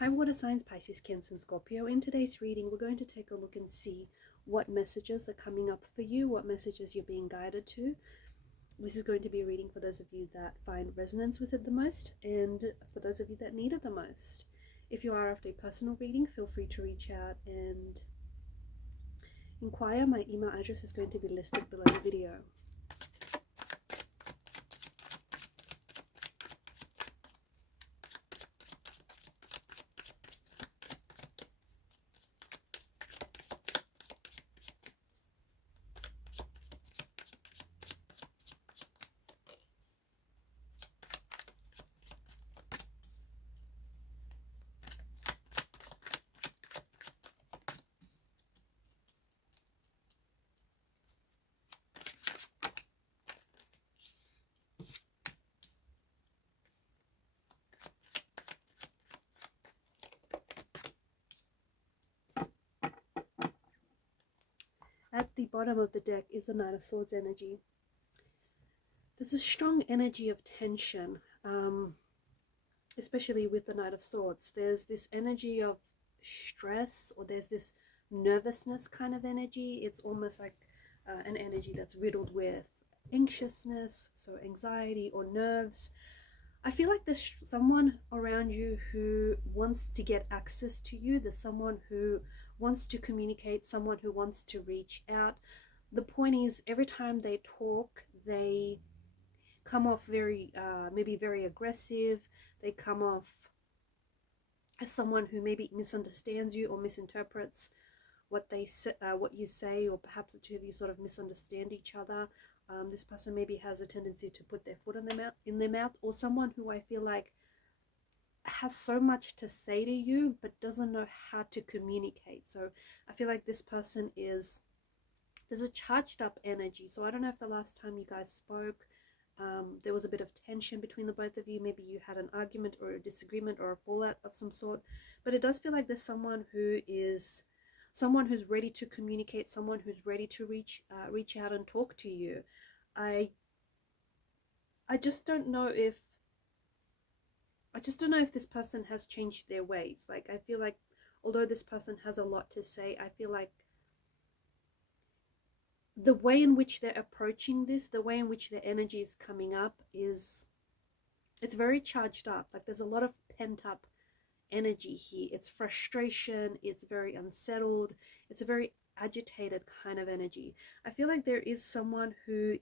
Hi water signs, Pisces, Cancer and Scorpio. In today's reading, we're going to take a look and see what messages are coming up for you, what messages you're being guided to. This is going to be a reading for those of you that find resonance with it the most, and for those of you that need it the most. If you are after a personal reading, feel free to reach out and inquire. My email address is going to be listed below the video. At the bottom of the deck is the Knight of Swords energy. There's a strong energy of tension, especially with the Knight of Swords. There's this energy of stress, or there's this nervousness kind of energy. It's almost like an energy that's riddled with anxiousness, so anxiety or nerves. I feel like there's someone around you who wants to get access to you. There's someone who wants to communicate, someone who wants to reach out. The point is, every time they talk, they come off very, maybe very aggressive. They come off as someone who maybe misunderstands you or misinterprets what they say, what you say, or perhaps the two of you sort of misunderstand each other. This person maybe has a tendency to put their foot in their mouth, or someone who I feel like has so much to say to you but doesn't know how to communicate. So I feel like this person is, there's a charged up energy. So I don't know if the last time you guys spoke, there was a bit of tension between the both of you. Maybe you had an argument or a disagreement or a fallout of some sort, but it does feel like there's someone who's ready to communicate, someone who's ready to reach out and talk to you. I just don't know if this person has changed their ways. Like, I feel like although this person has a lot to say, I feel like the way in which they're approaching this, the way in which their energy is coming up it's very charged up. Like, there's a lot of pent up energy here. It's frustration, it's very unsettled, it's a very agitated kind of energy. I feel like there is someone who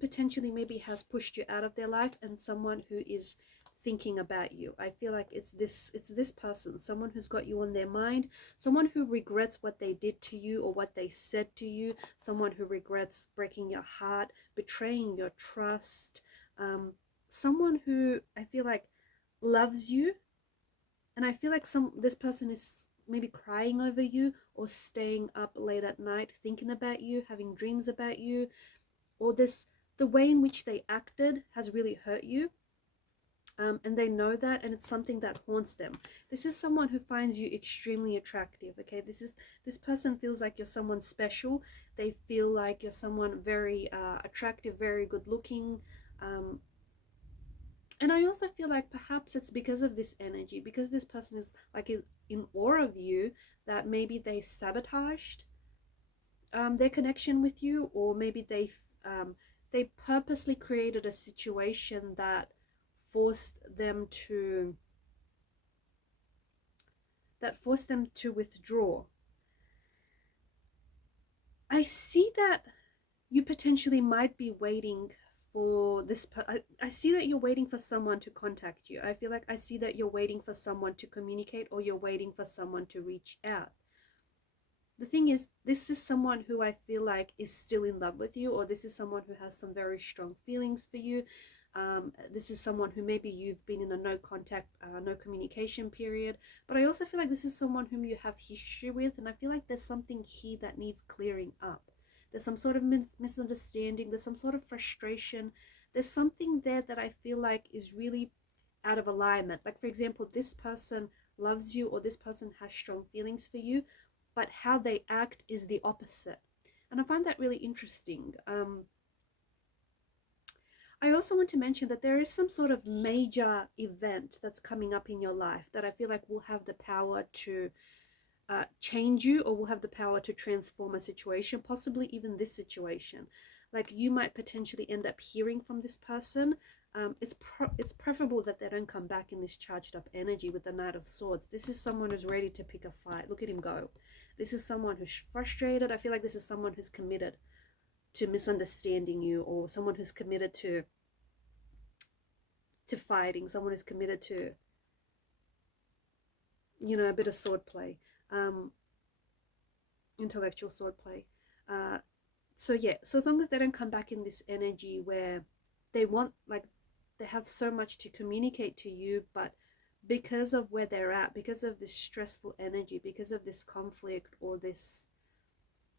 potentially maybe has pushed you out of their life, and someone who is thinking about you. I feel like it's this person, someone who's got you on their mind, someone who regrets what they did to you or what they said to you, someone who regrets breaking your heart, betraying your trust, someone who I feel like loves you, and I feel like this person is maybe crying over you or staying up late at night thinking about you, having dreams about you, or the way in which they acted has really hurt you, and they know that, and it's something that haunts them. This is someone who finds you extremely attractive. Okay, this person feels like you're someone special. They feel like you're someone very attractive, very good looking, and I also feel like perhaps it's because of this energy, because this person is like in awe of you, that maybe they sabotaged their connection with you, or maybe they purposely created a situation that forced them to withdraw. I see that you potentially might be waiting for this. I see that you're waiting for someone to contact you. I feel like I see that you're waiting for someone to communicate, or you're waiting for someone to reach out. The thing is, this is someone who I feel like is still in love with you, or this is someone who has some very strong feelings for you. This is someone who maybe you've been in a no contact, no communication period, but I also feel like this is someone whom you have history with, and I feel like there's something here that needs clearing up. There's some sort of misunderstanding, there's some sort of frustration, there's something there that I feel like is really out of alignment. Like, for example, this person loves you, or this person has strong feelings for you, but how they act is the opposite. And I find that really interesting. I also want to mention that there is some sort of major event that's coming up in your life that I feel like will have the power to change you, or will have the power to transform a situation, possibly even this situation. Like you might potentially end up hearing from this person. It's preferable that they don't come back in this charged up energy with the Knight of Swords. This is someone who's ready to pick a fight. Look at him go. This is someone who's frustrated. I feel like this is someone who's committed to misunderstanding you, or someone who's committed to fighting, someone who's committed to, you know, a bit of sword play, intellectual sword play. So yeah, so as long as they don't come back in this energy where they want, like, they have so much to communicate to you, but because of where they're at, because of this stressful energy, because of this conflict or this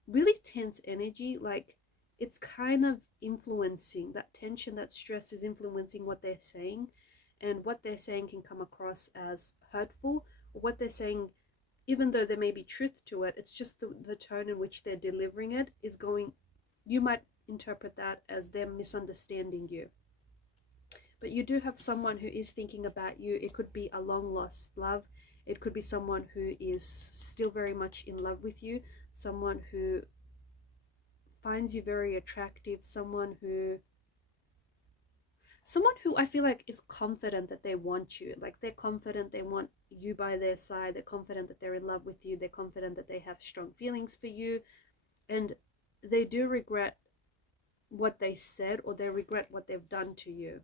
really tense energy, like it's kind of influencing that tension, that stress is influencing what they're saying, and what they're saying can come across as hurtful, or what they're saying, even though there may be truth to it, it's just the tone in which they're delivering it is going, you might interpret that as them misunderstanding you. But you do have someone who is thinking about you. It could be a long lost love. It could be someone who is still very much in love with you, someone who finds you very attractive, someone who I feel like is confident that they want you. Like they're confident they want you by their side. They're confident that they're in love with you. They're confident that they have strong feelings for you. And they do regret what they said, or they regret what they've done to you.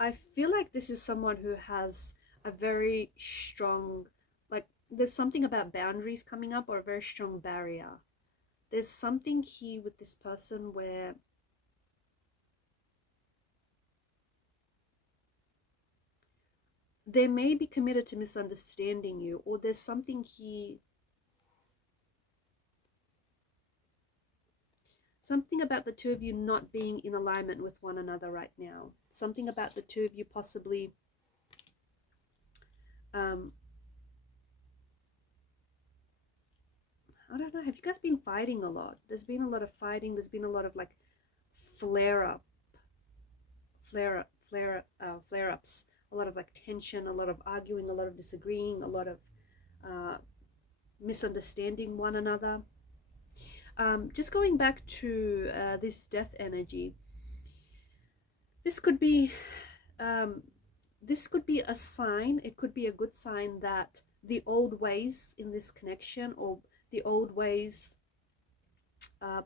I feel like this is someone who has a very strong, like there's something about boundaries coming up, or a very strong barrier. There's something here with this person where they may be committed to misunderstanding you, or there's something here, something about the two of you not being in alignment with one another right now. Something about the two of you possibly I don't know, have you guys been fighting a lot? There's been a lot of fighting. There's been a lot of like flare-ups, a lot of like tension, a lot of arguing, a lot of disagreeing, a lot of misunderstanding one another. Just going back to this death energy, this could be a sign. It could be a good sign that the old ways in this connection, or the old ways are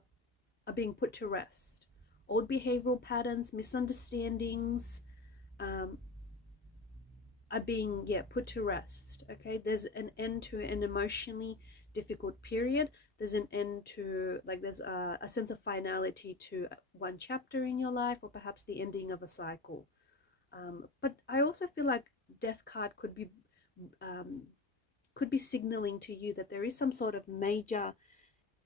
being put to rest. Old behavioral patterns, misunderstandings are being put to rest. Okay, there's an end to an emotionally difficult period. There's an end to, like, there's a sense of finality to one chapter in your life, or perhaps the ending of a cycle. But I also feel like death card could be signaling to you that there is some sort of major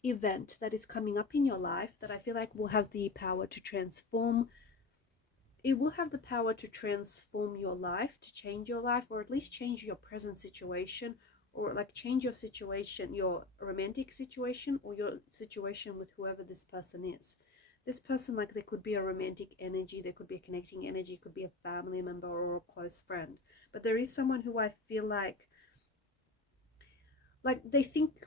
event that is coming up in your life that I feel like will have the power to transform. It will have the power to transform your life, to change your life, or at least change your present situation, or like change your situation, your romantic situation, or your situation with whoever this person is. This person, like, there could be a romantic energy, there could be a connecting energy, could be a family member or a close friend. But there is someone who I feel like they think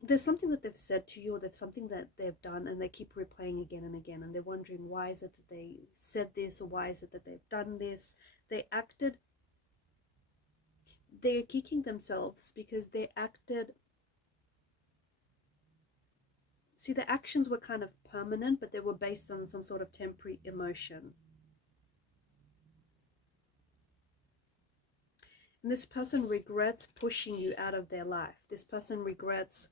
there's something that they've said to you, or there's something that they've done, and they keep replaying again and again, and they're wondering, why is it that they said this, or why is it that they've done this? They're kicking themselves because they acted. See, the actions were kind of permanent, but they were based on some sort of temporary emotion. And this person regrets pushing you out of their life. This person regrets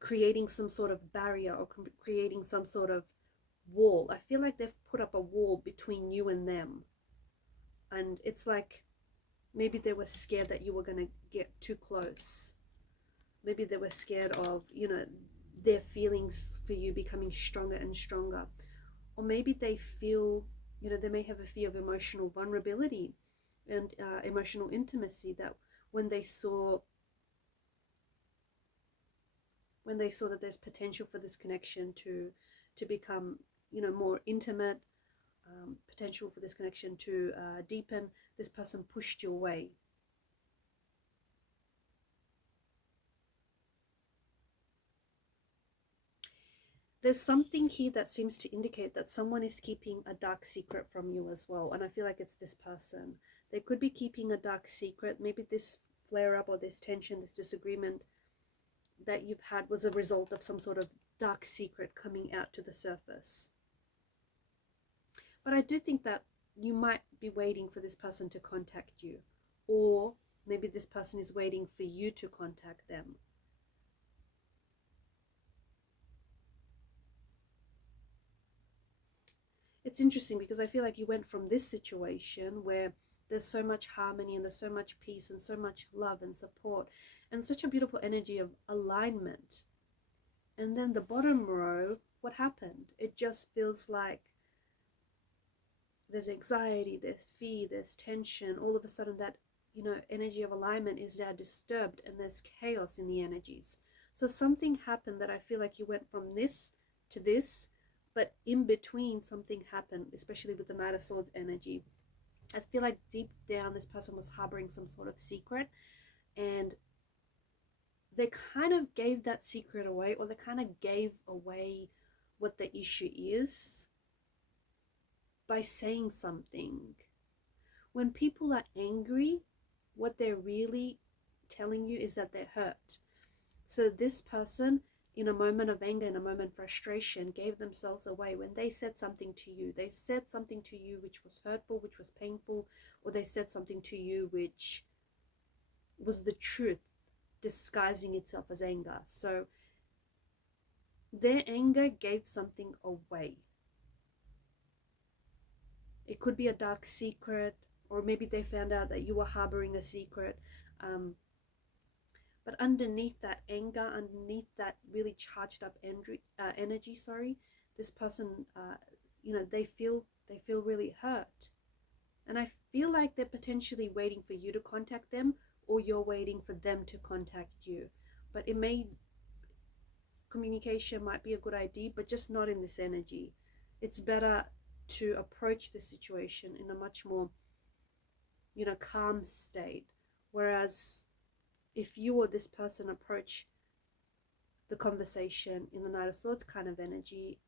creating some sort of barrier, or creating some sort of wall. I feel like they've put up a wall between you and them. And it's like maybe they were scared that you were going to get too close. Maybe they were scared of, their feelings for you becoming stronger and stronger. Or maybe they feel, they may have a fear of emotional vulnerability and emotional intimacy, that when they saw that there's potential for this connection to become, more intimate, potential for this connection to deepen, this person pushed you away. There's something here that seems to indicate that someone is keeping a dark secret from you as well. And I feel like it's this person. They could be keeping a dark secret. Maybe this flare up or this tension, this disagreement that you've had was a result of some sort of dark secret coming out to the surface. But I do think that you might be waiting for this person to contact you, or maybe this person is waiting for you to contact them. It's interesting because I feel like you went from this situation where there's so much harmony and there's so much peace and so much love and support and such a beautiful energy of alignment. And then the bottom row, what happened? It just feels like there's anxiety, there's fear, there's tension. All of a sudden that, energy of alignment is now disturbed and there's chaos in the energies. So something happened that I feel like you went from this to this, but in between something happened, especially with the Knight of Swords energy. I feel like deep down this person was harboring some sort of secret, and they kind of gave that secret away, or they kind of gave away what the issue is by saying something. When people are angry, what they're really telling you is that they're hurt. So this person, in a moment of anger, in a moment of frustration, gave themselves away when they said something to you. They said something to you which was hurtful, which was painful, or they said something to you which was the truth disguising itself as anger. So their anger gave something away. It could be a dark secret, or maybe they found out that you were harboring a secret. But underneath that anger, underneath that really charged up energy, this person, they feel really hurt. And I feel like they're potentially waiting for you to contact them, or you're waiting for them to contact you. But communication might be a good idea, but just not in this energy. It's better to approach the situation in a much more, calm state. Whereas if you or this person approach the conversation in the Knight of Swords kind of energy,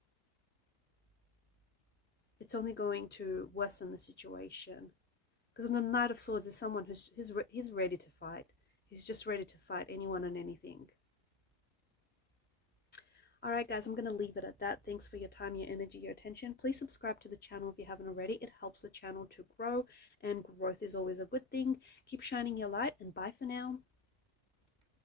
it's only going to worsen the situation. Because the Knight of Swords is someone he's ready to fight. He's just ready to fight anyone and anything. Alright guys, I'm going to leave it at that. Thanks for your time, your energy, your attention. Please subscribe to the channel if you haven't already. It helps the channel to grow, and growth is always a good thing. Keep shining your light, and bye for now.